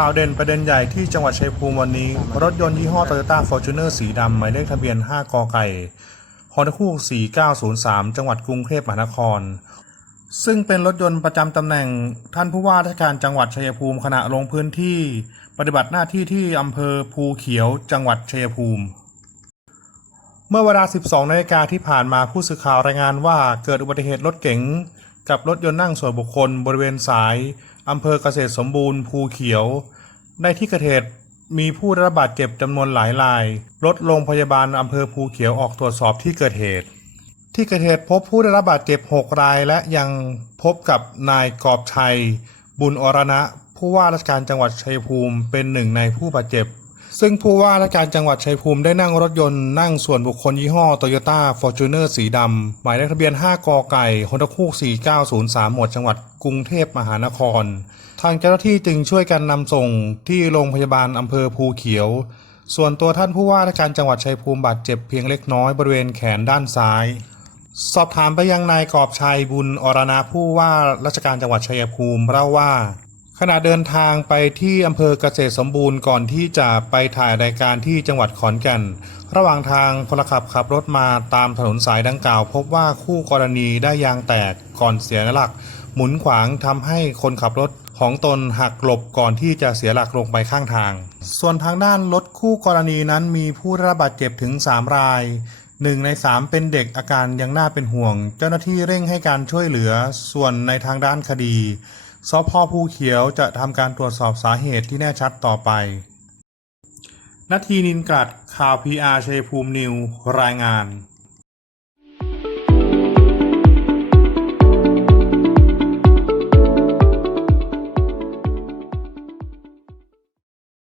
ข่าวเด่นประเด็นใหญ่ที่จังหวัดชัยภูมิวันนี้ รถยนต์ยี่ห้อ Toyota Fortuner สีดำหมายเลขทะเบียน 5 กไก่ฮอนคู่ 4903 จังหวัดกรุงเทพมหานคร ซึ่งเป็นรถยนต์ประจำตำแหน่งท่านผู้ว่าราชการจังหวัดชัยภูมิขณะลงพื้นที่ ปฏิบัติหน้าที่ที่อำเภอภูเขียว จังหวัดชัยภูมิ เมื่อเวลา 12นาฬิกาที่ผ่านมาผู้สื่อข่าวรายงานว่าเกิดอุบัติเหตุรถเก๋งกับรถยนต์นั่งส่วนบุคคลบริเวณสาย อำเภอเกษตรสมบูรณ์ภูเขียว ในที่เกิดเหตุมีผู้ได้รับบาดเจ็บจำนวนหลายราย รถโรงพยาบาลอำเภอภูเขียวออกตรวจสอบที่เกิดเหตุ ที่เกิดเหตุพบผู้ได้รับบาดเจ็บ 6 ราย และยังพบกับนายกอบชัย บุญอรณะ ผู้ว่าราชการจังหวัดชัยภูมิเป็นหนึ่งในผู้บาดเจ็บ ซึ่งผู้ว่าราชการจังหวัดชัยภูมิได้นั่งรถยนต์นั่งส่วนบุคคลยี่ห้อ Toyota Fortuner สีดำ หมายเลขทะเบียน 5 กไก่ฮอนคู4903 หมวดจังหวัดกรุงเทพมหานคร ทางเจ้าหน้าที่จึงช่วยกันนำส่งที่โรงพยาบาลอำเภอภูเขียว ส่วนตัวท่านผู้ว่าราชการจังหวัดชัยภูมิบาดเจ็บเพียงเล็กน้อยบริเวณแขนด้านซ้าย สอบถามไปยังนายกอบชัยบุญอรณาผู้ว่าราชการจังหวัดชัยภูมิเล่าว่า ขณะเดินทางไปที่อำเภอเกษตรสมบูรณ์ก่อนที่จะไปถ่ายรายการที่จังหวัดขอนแก่น ระหว่างทางพลขับขับรถมาตามถนนสายดังกล่าว พบว่าคู่กรณีได้ยางแตกก่อนเสียหลัก หมุนขวางทำให้คนขับรถของตนหักหลบก่อนที่จะเสียหลักลงไปข้างทาง ส่วนทางด้านรถคู่กรณีนั้นมีผู้ได้รับบาดเจ็บถึง 3 รายหนึ่งในสามเป็นเด็กอาการยังน่าเป็นห่วง เจ้าหน้าที่เร่งให้การช่วยเหลือ ส่วนในทางด้านคดี สพภูเขียวจะทำการตรวจสอบสาเหตุที่แน่ชัดต่อไปนาทีนินกัดข่าว PR ชัยภูมินิว รายงาน